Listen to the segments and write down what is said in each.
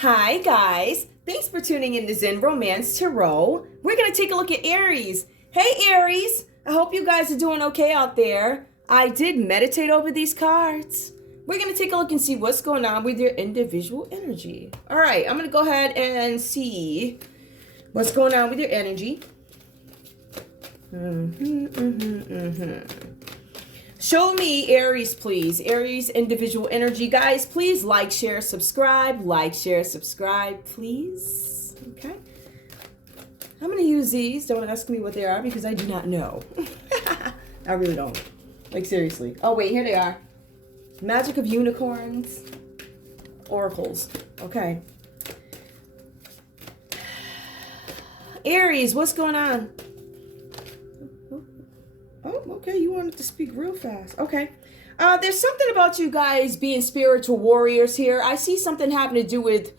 Hi guys, thanks for tuning in to Zen Romance Tarot. We're going to take a look at Aries. Hey Aries, I hope you guys are doing okay out there. I did meditate over these cards. We're going to take a look and see what's going on with your individual energy. All right, I'm going to go ahead and see what's going on with your energy. Show me Aries, please. Aries individual energy. Guys, please like, share, subscribe. Like, share, subscribe, please. Okay. I'm going to use these. Don't ask me what they are because I do not know. I really don't. Like, seriously. Oh, wait. Here they are. Magic of Unicorns. Oracles. Okay. Aries, what's going on? Oh, okay. You wanted to speak real fast. Okay. There's something about you guys being spiritual warriors here. I see something having to do with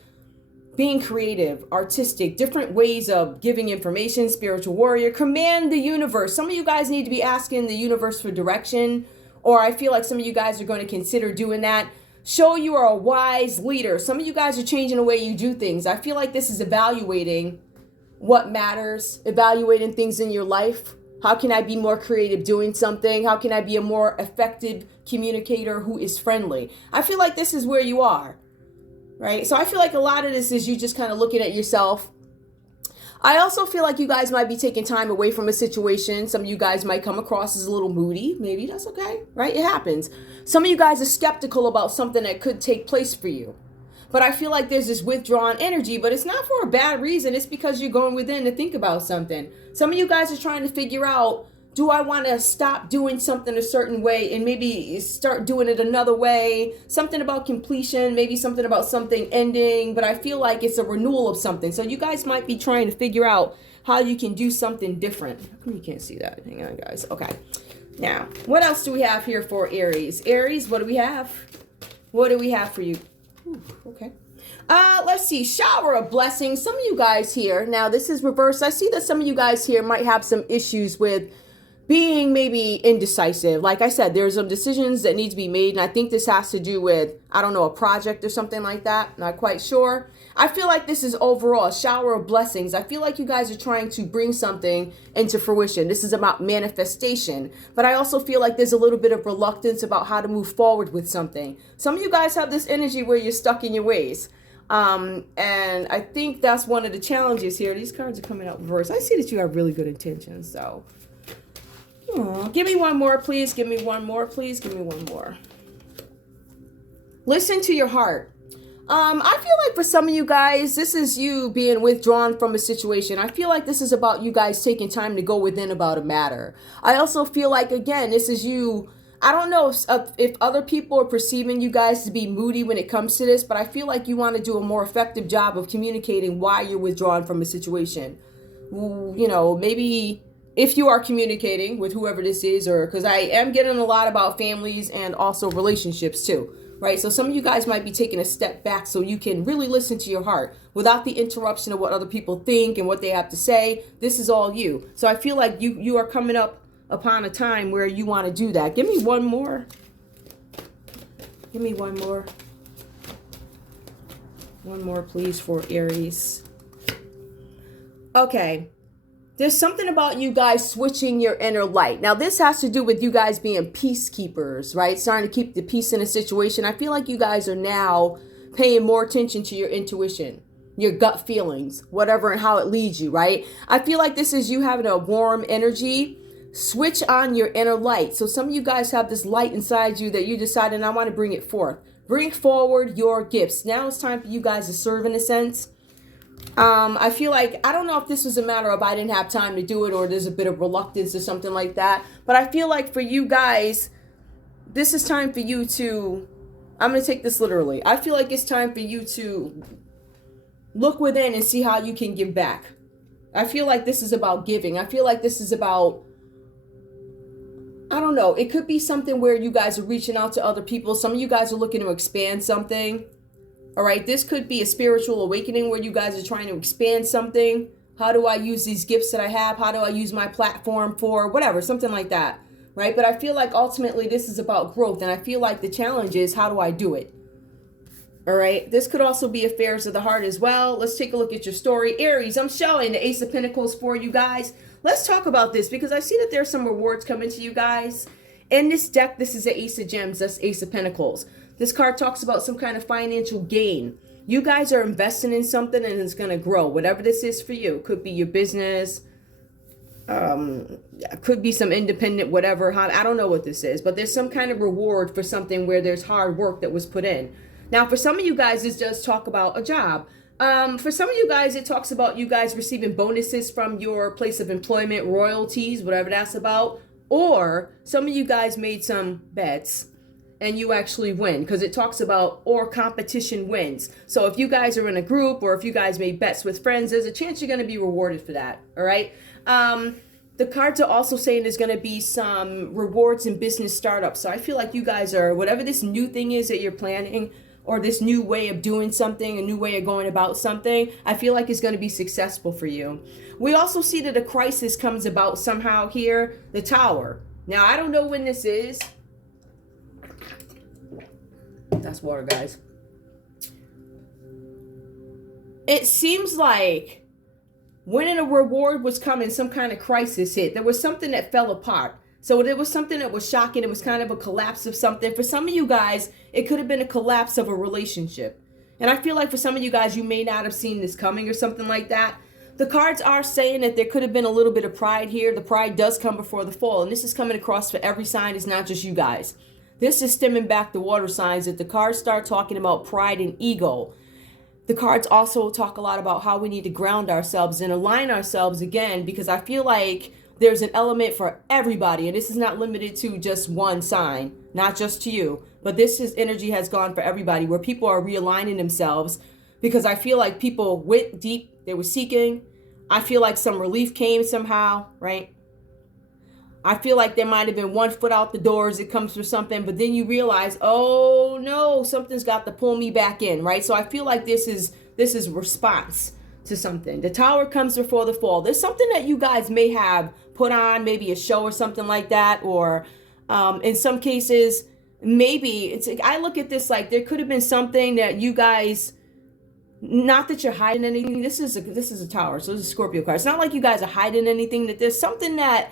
being creative, artistic, different ways of giving information, spiritual warrior. Command the universe. Some of you guys need to be asking the universe for direction, or I feel like some of you guys are going to consider doing that. Show you are a wise leader. Some of you guys are changing the way you do things. I feel like this is evaluating what matters, evaluating things in your life. How can I be more creative doing something? How can I be a more effective communicator who is friendly? I feel like this is where you are, right? So I feel like a lot of this is you just kind of looking at yourself. I also feel like you guys might be taking time away from a situation. Some of you guys might come across as a little moody. Maybe that's okay, right? It happens. Some of you guys are skeptical about something that could take place for you. But I feel like there's this withdrawn energy, but it's not for a bad reason. It's because you're going within to think about something. Some of you guys are trying to figure out, do I want to stop doing something a certain way and maybe start doing it another way? Something about completion, maybe something about something ending, but I feel like it's a renewal of something. So you guys might be trying to figure out how you can do something different. How come you can't see that? Hang on, guys. Okay. Now, what else do we have here for Aries? Aries, what do we have? What do we have for you? Okay. Let's see. Shower of blessings. Some of you guys here, now this is reversed. I see that some of you guys here might have some issues with being maybe indecisive. Like I said, there's some decisions that need to be made. And I think this has to do with, I don't know, a project or something like that. Not quite sure. I feel like this is overall a shower of blessings. I feel like you guys are trying to bring something into fruition. This is about manifestation. But I also feel like there's a little bit of reluctance about how to move forward with something. Some of you guys have this energy where you're stuck in your ways. And I think that's one of the challenges here. These cards are coming out reverse. I see that you have really good intentions. So, give me one more, please. Give me one more, please. Give me one more. Listen to your heart. I feel like for some of you guys, this is you being withdrawn from a situation. I feel like this is about you guys taking time to go within about a matter. I also feel like, again, this is you. I don't know if other people are perceiving you guys to be moody when it comes to this, but I feel like you want to do a more effective job of communicating why you're withdrawn from a situation. You know, maybe if you are communicating with whoever this is, or because I am getting a lot about families and also relationships too. Right? So some of you guys might be taking a step back so you can really listen to your heart without the interruption of what other people think and what they have to say. This is all you. So I feel like you are coming up upon a time where you want to do that. Give me one more. Give me one more. One more, please, for Aries. Okay. There's something about you guys switching your inner light. Now, this has to do with you guys being peacekeepers, right? Starting to keep the peace in a situation. I feel like you guys are now paying more attention to your intuition, your gut feelings, whatever, and how it leads you, right? I feel like this is you having a warm energy. Switch on your inner light. So some of you guys have this light inside you that you decided, I want to bring it forth. Bring forward your gifts. Now it's time for you guys to serve in a sense. I feel like, I don't know if this was a matter of I didn't have time to do it or there's a bit of reluctance or something like that. But I feel like for you guys, this is time for you to, I'm going to take this literally. I feel like it's time for you to look within and see how you can give back. I feel like this is about giving. I feel like this is about, I don't know. It could be something where you guys are reaching out to other people. Some of you guys are looking to expand something. All right. This could be a spiritual awakening where you guys are trying to expand something. How do I use these gifts that I have? How do I use my platform for whatever, something like that. Right. But I feel like ultimately this is about growth. And I feel like the challenge is, how do I do it? All right, this could also be affairs of the heart as well. Let's take a look at your story. Aries, I'm showing the Ace of Pentacles for you guys. Let's talk about this because I see that there's some rewards coming to you guys. In this deck, this is the Ace of Gems, that's Ace of Pentacles. This card talks about some kind of financial gain. You guys are investing in something and it's going to grow. Whatever this is for you. Could be your business. Could be some independent, whatever. I don't know what this is. But there's some kind of reward for something where there's hard work that was put in. Now, for some of you guys, this does talk about a job. For some of you guys, it talks about you guys receiving bonuses from your place of employment, royalties, whatever that's about. Or some of you guys made some bets and you actually win because it talks about or competition wins. So if you guys are in a group or if you guys made bets with friends, there's a chance you're going to be rewarded for that. All right. The cards are also saying there's going to be some rewards in business startups. So I feel like you guys are, whatever this new thing is that you're planning, or this new way of doing something, a new way of going about something, I feel like it's going to be successful for you. We also see that a crisis comes about somehow here, the Tower. Now, I don't know when this is. That's water, guys. It seems like when a reward was coming, some kind of crisis hit. There was something that fell apart. So there was something that was shocking. It was kind of a collapse of something. For some of you guys, it could have been a collapse of a relationship. And I feel like for some of you guys, you may not have seen this coming or something like that. The cards are saying that there could have been a little bit of pride here. The pride does come before the fall. And this is coming across for every sign. It's not just you guys. This is stemming back the water signs that the cards start talking about pride and ego. The cards also talk a lot about how we need to ground ourselves and align ourselves again, because I feel like there's an element for everybody, and this is not limited to just one sign, not just to you, but this is energy has gone for everybody where people are realigning themselves, because I feel like people went deep, they were seeking. I feel like some relief came somehow, right? I feel like there might have been one foot out the door as it comes for something, but then you realize, oh no, something's got to pull me back in, right? So I feel like this is response to something. The Tower comes before the fall. There's something that you guys may have put on, maybe a show or something like that, or in some cases, maybe I look at this like there could have been something that you guys, not that you're hiding anything. This is a Tower, so this is a Scorpio card. It's not like you guys are hiding anything. That there's something that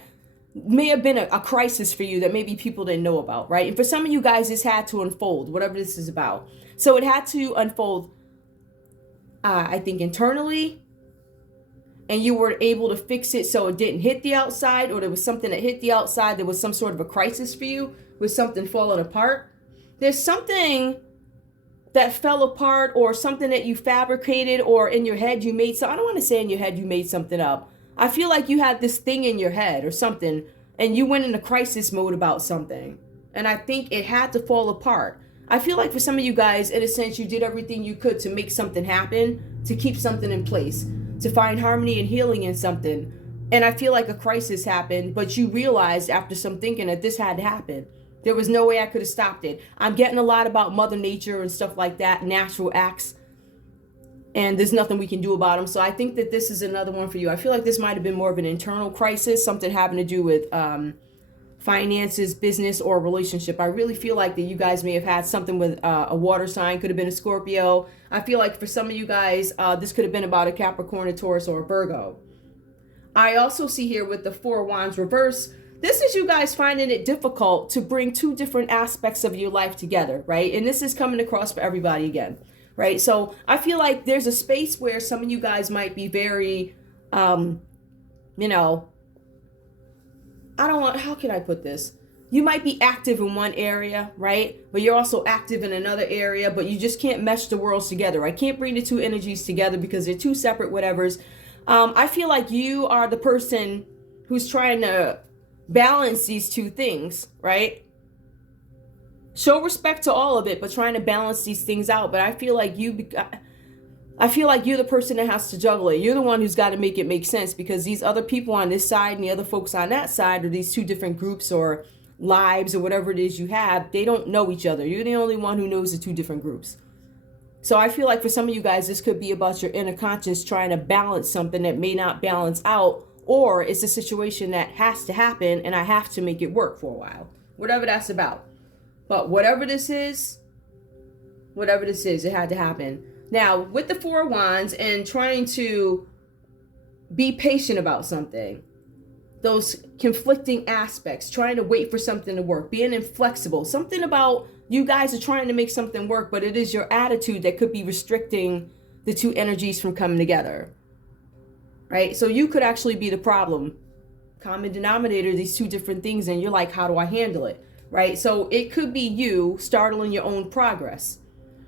may have been a crisis for you that maybe people didn't know about, right? And for some of you guys, this had to unfold, whatever this is about. So it had to unfold, I think, internally, and you were able to fix it so it didn't hit the outside, or there was something that hit the outside. There was some sort of a crisis for you with something falling apart. There's something that fell apart, or something that you fabricated, or in your head you made. So I don't want to say in your head you made something up. I feel like you had this thing in your head or something, and you went into crisis mode about something. And I think it had to fall apart. I feel like for some of you guys, in a sense, you did everything you could to make something happen, to keep something in place, to find harmony and healing in something. And I feel like a crisis happened, but you realized after some thinking that this had to happen. There was no way I could have stopped it. I'm getting a lot about Mother Nature and stuff like that, natural acts. And there's nothing we can do about them. So I think that this is another one for you. I feel like this might have been more of an internal crisis, something having to do with finances, business, or relationship. I really feel like that you guys may have had something with a water sign. Could have been a Scorpio. I feel like for some of you guys, this could have been about a Capricorn, a Taurus, or a Virgo. I also see here with the Four of Wands reverse, this is you guys finding it difficult to bring two different aspects of your life together, right? And this is coming across for everybody again. Right. So I feel like there's a space where some of you guys might be very, how can I put this? You might be active in one area, right? But you're also active in another area, but you just can't mesh the worlds together. I can't bring the two energies together because they're two separate whatevers. I feel like you are the person who's trying to balance these two things, right? Show respect to all of it, but trying to balance these things out. But I feel like you're the person that has to juggle it. You're the one who's got to make it make sense, because these other people on this side and the other folks on that side, or these two different groups or lives or whatever it is you have, they don't know each other. You're the only one who knows the two different groups. So I feel like for some of you guys, this could be about your inner conscience trying to balance something that may not balance out, or it's a situation that has to happen and I have to make it work for a while. Whatever that's about. But whatever this is, Whatever this is, it had to happen. Now, with the Four of Wands and trying to be patient about something, those conflicting aspects, trying to wait for something to work, being inflexible, something about you guys are trying to make something work, but it is your attitude that could be restricting the two energies from coming together, right? So you could actually be the problem. Common denominator, these two different things, and you're like, how do I handle it, right? So it could be you startling your own progress.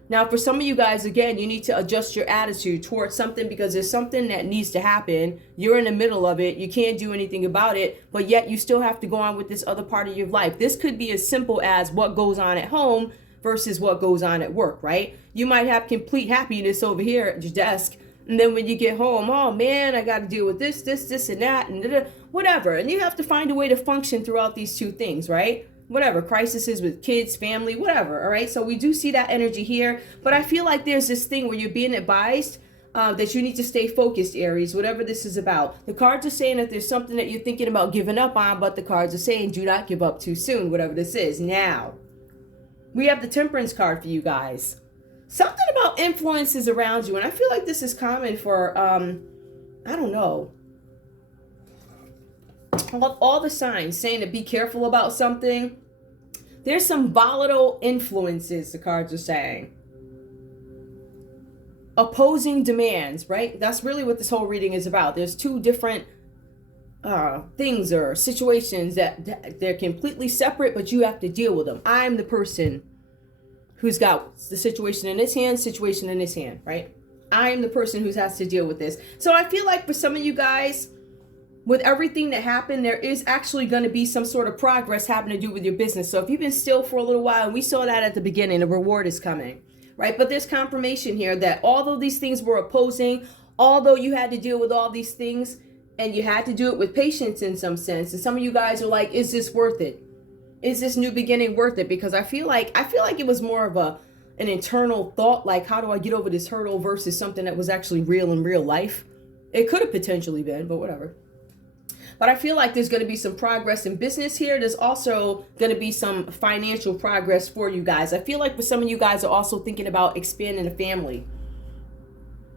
Now, for some of you guys, again, you need to adjust your attitude towards something because there's something that needs to happen. You're in the middle of it. You can't do anything about it, but yet you still have to go on with this other part of your life. This could be as simple as what goes on at home versus what goes on at work, right? You might have complete happiness over here at your desk, and then when you get home, oh man, I got to deal with this, and that, and whatever. And you have to find a way to function throughout these two things, right? Whatever, crises with kids, family, whatever, all right? So we do see that energy here, but I feel like there's this thing where you're being advised that you need to stay focused, Aries, whatever this is about. The cards are saying that there's something that you're thinking about giving up on, but the cards are saying do not give up too soon, whatever this is. Now, we have the Temperance card for you guys. Something about influences around you, and I feel like this is common for, I don't know, all the signs saying to be careful about something. There's some volatile influences, the cards are saying. Opposing demands, right? That's really what this whole reading is about. There's two different things or situations that they're completely separate, but you have to deal with them. I'm the person who's got the situation in his hand, situation in his hand, right? I am the person who has to deal with this. So I feel like for some of you guys, with everything that happened, there is actually going to be some sort of progress having to do with your business. So if you've been still for a little while, and we saw that at the beginning, the reward is coming, right? But there's confirmation here that although these things were opposing, although you had to deal with all these things, and you had to do it with patience in some sense, and some of you guys are like, is this worth it? Is this new beginning worth it? Because I feel like it was more of an internal thought, like, how do I get over this hurdle versus something that was actually real in real life. It could have potentially been, but whatever. But I feel like there's going to be some progress in business here. There's also going to be some financial progress for you guys. I feel like for some of you guys are also thinking about expanding a family,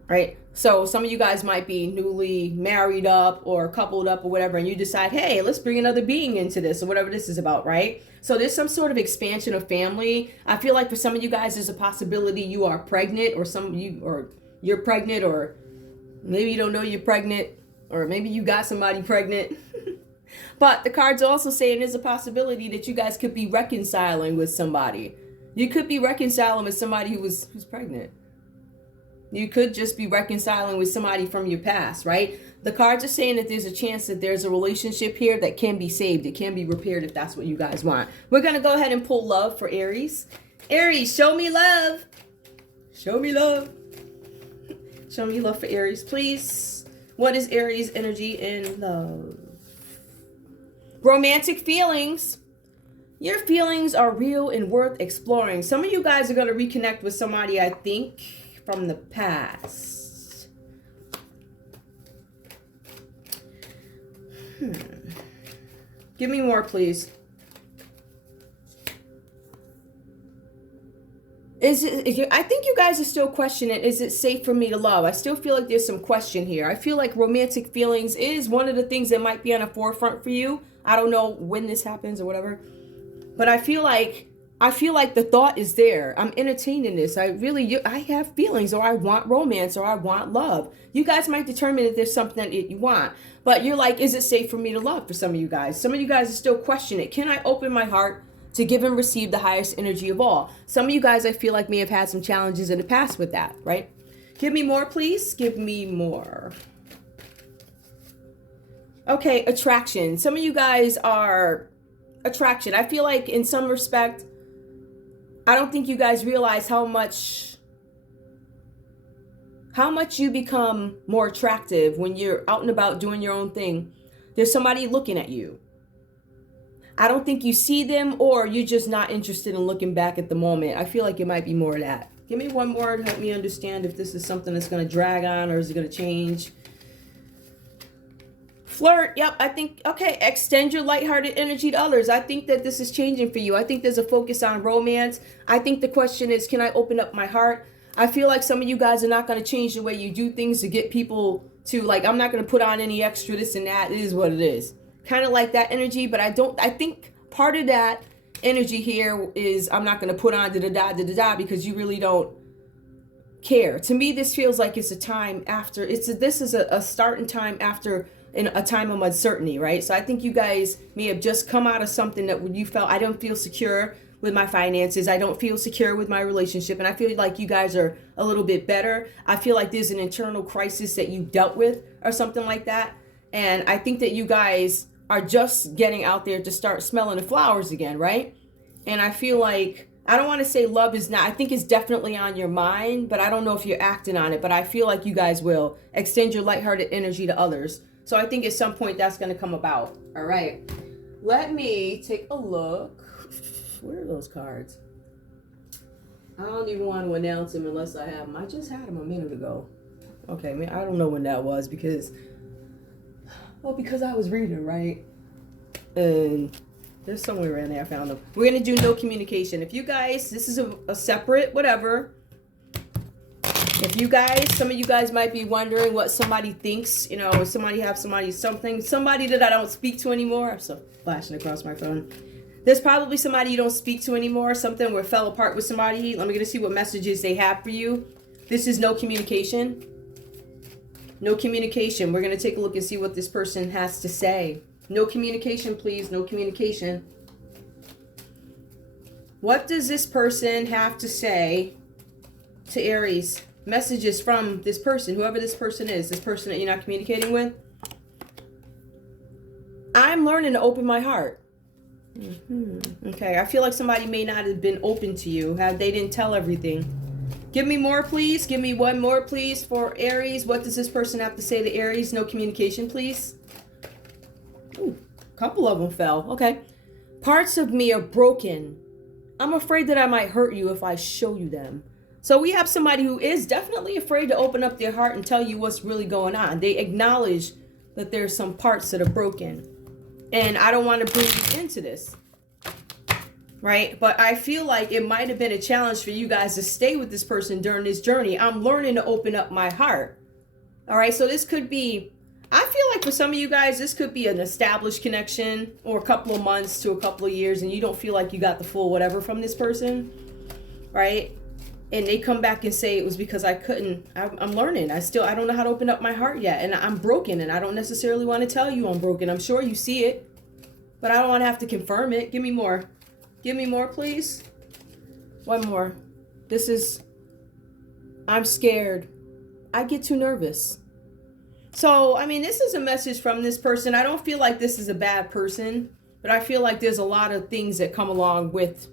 right? So some of you guys might be newly married up or coupled up or whatever, and you decide, hey, let's bring another being into this or whatever this is about, right? So there's some sort of expansion of family. I feel like for some of you guys, there's a possibility you are pregnant, or you're pregnant, or maybe you don't know you're pregnant, or maybe you got somebody pregnant. But the cards also saying there's a possibility that you guys could be reconciling with somebody. You could be reconciling with somebody who's pregnant. You could just be reconciling with somebody from your past, right? The cards are saying that there's a chance that there's a relationship here that can be saved. It can be repaired if that's what you guys want. We're going to go ahead and pull love for Aries. Aries, show me love. Show me love. Show me love for Aries, please. What is Aries energy in love? Romantic feelings. Your feelings are real and worth exploring. Some of you guys are going to reconnect with somebody, I think, from the past. Give me more, please. I think you guys are still questioning, is it safe for me to love? I still feel like there's some question here. I feel like romantic feelings is one of the things that might be on the forefront for you. I don't know when this happens or whatever, but I feel like the thought is there. I'm entertaining this. I have feelings, or I want romance, or I want love. You guys might determine if there's something that you want, but you're like, is it safe for me to love? For some of you guys. Some of you guys are still questioning it. Can I open my heart to give and receive the highest energy of all? Some of you guys, I feel like, may have had some challenges in the past with that, right? Give me more, please. Give me more. Okay, attraction. Some of you guys are attraction. I feel like in some respect, I don't think you guys realize how much you become more attractive when you're out and about doing your own thing. There's somebody looking at you. I don't think you see them, or you're just not interested in looking back at the moment. I feel like it might be more of that. Give me one more to help me understand if this is something that's going to drag on or is it going to change. Flirt. Yep. I think, okay. Extend your lighthearted energy to others. I think that this is changing for you. I think there's a focus on romance. I think the question is, can I open up my heart? I feel like some of you guys are not going to change the way you do things to get people to, like, I'm not going to put on any extra this and that. It is what it is. Kind of like that energy. But I think part of that energy here is I'm not going to put on da-da-da because you really don't care. To me, this feels like it's a time after, this is a starting time after in a time of uncertainty, right? So I think you guys may have just come out of something that when you felt, I don't feel secure with my finances, I don't feel secure with my relationship, and I feel like you guys are a little bit better. I feel like there's an internal crisis that you dealt with or something like that, and I think that you guys are just getting out there to start smelling the flowers again, right? And I feel like, I don't want to say love is not, I think it's definitely on your mind, but I don't know if you're acting on it, but I feel like you guys will extend your lighthearted energy to others. So I think at some point that's going to come about. All right. Let me take a look. Where are those cards? I don't even want to announce them unless I have them. I just had them a minute ago. Okay, man, I don't know when that was because I was reading, right? And there's somewhere around there I found them. We're going to do no communication. If you guys, this is a separate whatever. If you guys, some of you guys might be wondering what somebody thinks, you know, somebody have somebody that I don't speak to anymore. I'm so flashing across my phone. There's probably somebody you don't speak to anymore, something where fell apart with somebody. Let me get to see what messages they have for you. This is no communication. No communication. We're going to take a look and see what this person has to say. No communication, please. No communication. What does this person have to say to Aries? Messages from this person, whoever this person is, this person that you're not communicating with. I'm learning to open my heart. Okay, I feel like somebody may not have been open to you. They didn't tell everything. Give me more, please. Give me one more, please, for Aries. What does this person have to say to Aries? No communication, please. Ooh, a couple of them fell. Okay. Parts of me are broken. I'm afraid that I might hurt you if I show you them. So we have somebody who is definitely afraid to open up their heart and tell you what's really going on. They acknowledge that there's some parts that are broken. And I don't want to bring you into this. Right? But I feel like it might have been a challenge for you guys to stay with this person during this journey. I'm learning to open up my heart. All right? So this could be, I feel like for some of you guys, this could be an established connection or a couple of months to a couple of years, and you don't feel like you got the full whatever from this person. Right? And they come back and say it was because I couldn't, I'm learning. I don't know how to open up my heart yet. And I'm broken, and I don't necessarily want to tell you I'm broken. I'm sure you see it, but I don't want to have to confirm it. Give me more. Give me more, please. One more. This is, I'm scared. I get too nervous. So, I mean, this is a message from this person. I don't feel like this is a bad person, but I feel like there's a lot of things that come along with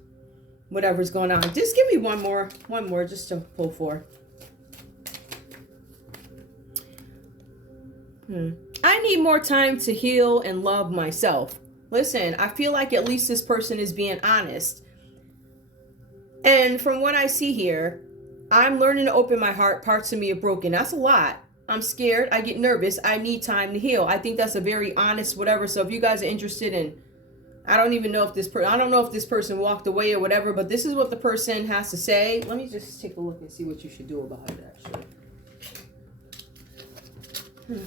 whatever's going on. Just give me one more just to pull for. I need more time to heal and love myself. Listen, I feel like at least this person is being honest. And from what I see here, I'm learning to open my heart. Parts of me are broken. That's a lot. I'm scared. I get nervous. I need time to heal. I think that's a very honest whatever. So if you guys are interested in, I don't even know if this person, I don't know if this person walked away or whatever, but this is what the person has to say. Let me just take a look and see what you should do about it, actually.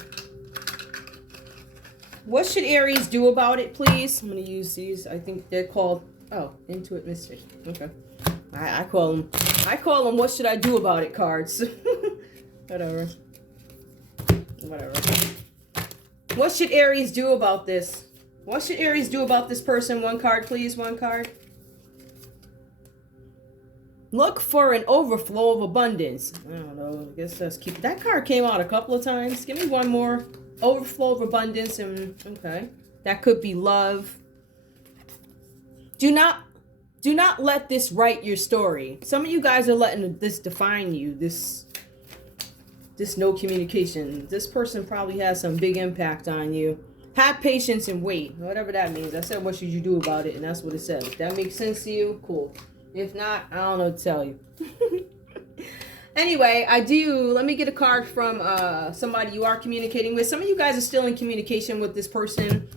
What should Aries do about it, please? I'm going to use these. I think they're called, Intuit Mystic. Okay. I call them, what should I do about it cards. Whatever. What should Aries do about this? What should Aries do about this person? One card, please. One card. Look for an overflow of abundance. I don't know. I guess let's keep that card came out a couple of times. Give me one more. Overflow of abundance. And okay. That could be love. Do not let this write your story. Some of you guys are letting this define you. This no communication. This person probably has some big impact on you. Have patience and wait. Whatever that means. I said, what should you do about it? And that's what it said. If that makes sense to you, cool. If not, I don't know what to tell you. Anyway, let me get a card from somebody you are communicating with. Some of you guys are still in communication with this person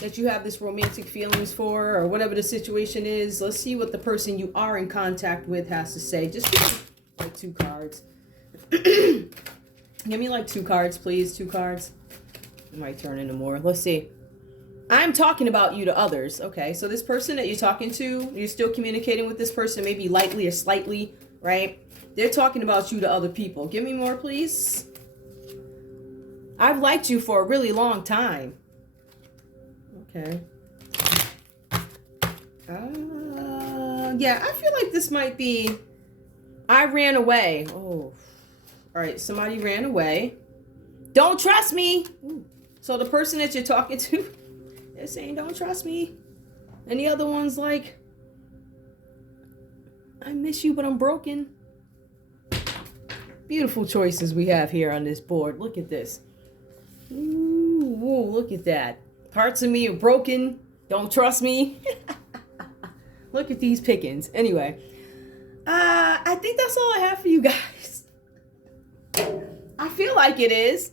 that you have this romantic feelings for, or whatever the situation is. Let's see what the person you are in contact with has to say. Just give me like 2 cards. Give me like 2 cards, please. 2 cards. It might turn into more. Let's see. I'm talking about you to others. Okay, so this person that you're talking to, you're still communicating with this person, maybe lightly or slightly, right? They're talking about you to other people. Give me more, please. I've liked you for a really long time. Okay. Yeah, I feel like this might be, I ran away. Oh, all right. Somebody ran away. Don't trust me. Ooh. So the person that you're talking to, they're saying, don't trust me. And the other one's like, I miss you, but I'm broken. Beautiful choices we have here on this board. Look at this. Ooh, look at that. Parts of me are broken. Don't trust me. Look at these pickings. Anyway, I think that's all I have for you guys. I feel like it is.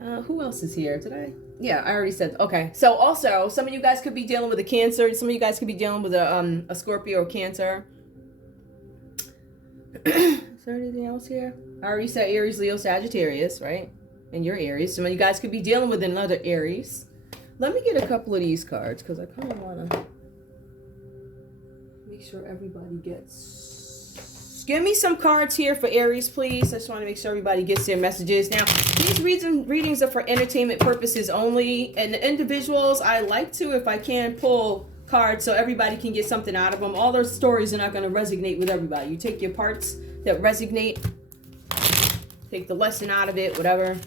Who else is here? Did I? Yeah, I already said. Okay. So also, some of you guys could be dealing with a Cancer. Some of you guys could be dealing with a Scorpio or Cancer. Is there anything else here? I already said Aries, Leo, Sagittarius, right? And you're Aries. Some of you guys could be dealing with another Aries. Let me get a couple of these cards because I kind of want to make sure everybody gets... Give me some cards here for Aries, please. I just want to make sure everybody gets their messages. Now, these readings are for entertainment purposes only. And the individuals, I like to, if I can, pull cards so everybody can get something out of them. All those stories are not going to resonate with everybody. You take your parts that resonate, take the lesson out of it, whatever.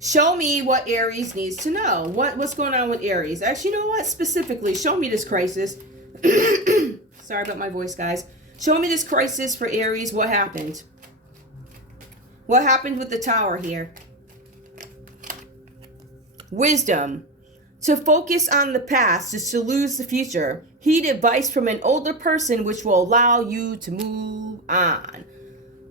Show me what Aries needs to know. What's going on with Aries? Actually, you know what? Specifically, show me this crisis. Sorry about my voice, guys. Show me this crisis for Aries. What happened? What happened with the Tower here? Wisdom. To focus on the past is to lose the future. Heed advice from an older person which will allow you to move on.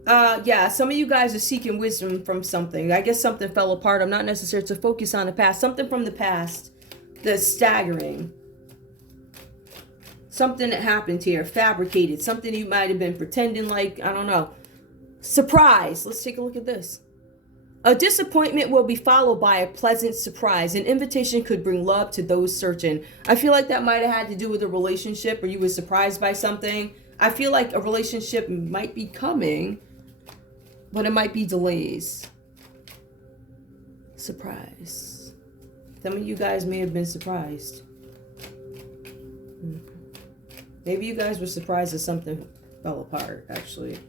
Yeah, some of you guys are seeking wisdom from something. I guess something fell apart. I'm not necessarily to focus on the past. Something from the past that's staggering. Something that happened here, fabricated. Something you might have been pretending like, I don't know. Surprise. Let's take a look at this. A disappointment will be followed by a pleasant surprise. An invitation could bring love to those searching. I feel like that might have had to do with a relationship or you were surprised by something. I feel like a relationship might be coming, but it might be delays. Surprise. Some of you guys may have been surprised. Maybe you guys were surprised that something fell apart, actually.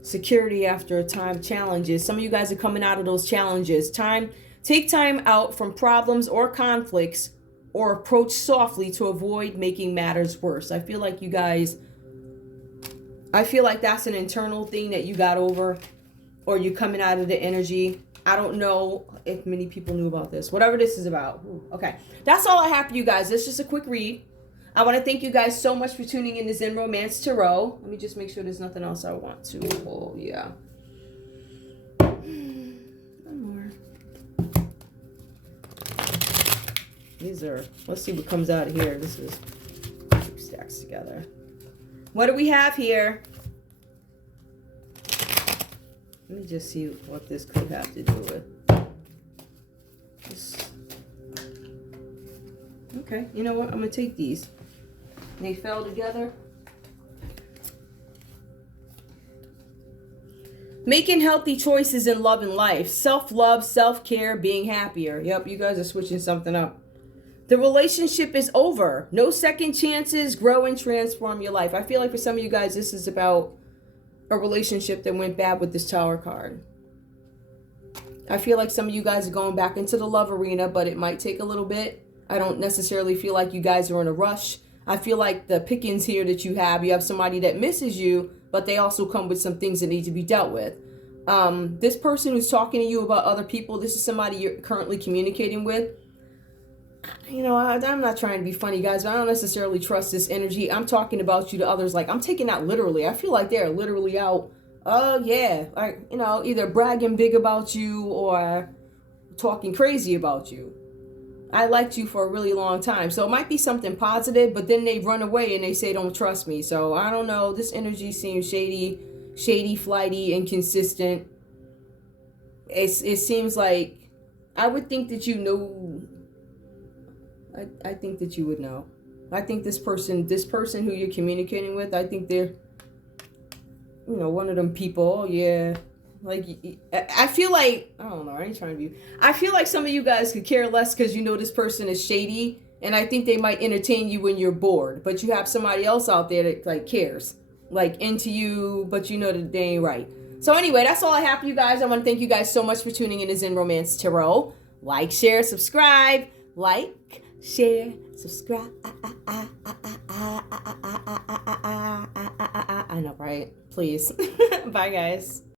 Security after a time, challenges. Some of you guys are coming out of those challenges. Take time out from problems or conflicts or approach softly to avoid making matters worse. I feel like you guys, I feel like that's an internal thing that you got over or you're coming out of the energy. I don't know if many people knew about this. Whatever this is about. Ooh, okay. That's all I have for you guys. It's just a quick read. I want to thank you guys so much for tuning in to Zen Romance Tarot. Let me just make sure there's nothing else I want to pull. Yeah. One more. These are, let's see what comes out of here. This is 2 stacks together. What do we have here? Let me just see what this could have to do with. This. Okay, you know what? I'm going to take these. They fell together. Making healthy choices in love and life. Self-love, self-care, being happier. Yep, you guys are switching something up. The relationship is over. No second chances. Grow and transform your life. I feel like for some of you guys, this is about a relationship that went bad with this Tower card. I feel like some of you guys are going back into the love arena, but it might take a little bit. I don't necessarily feel like you guys are in a rush. I feel like the pickings here that you have somebody that misses you, but they also come with some things that need to be dealt with. This person who's talking to you about other people, this is somebody you're currently communicating with. You know, I'm not trying to be funny, guys, but I don't necessarily trust this energy. I'm talking about you to others. Like, I'm taking that literally. I feel like they're literally out. Oh, yeah. Like, you know, either bragging big about you or talking crazy about you. I liked you for a really long time. So it might be something positive, but then they run away and they say, don't trust me. So I don't know. This energy seems shady, flighty, inconsistent. It seems like I would think that you know. I think that you would know. I think this person who you're communicating with, I think they're, you know, one of them people. Yeah. Like, I feel like, I don't know, I ain't trying to be, I feel like some of you guys could care less because you know this person is shady, and I think they might entertain you when you're bored, but you have somebody else out there that, like, cares, like, into you, but you know that they ain't right. So anyway, that's all I have for you guys. I want to thank you guys so much for tuning in to Zen Romance Tarot. Like, share, subscribe. Like, share, subscribe. I know, right? Please. Bye, guys.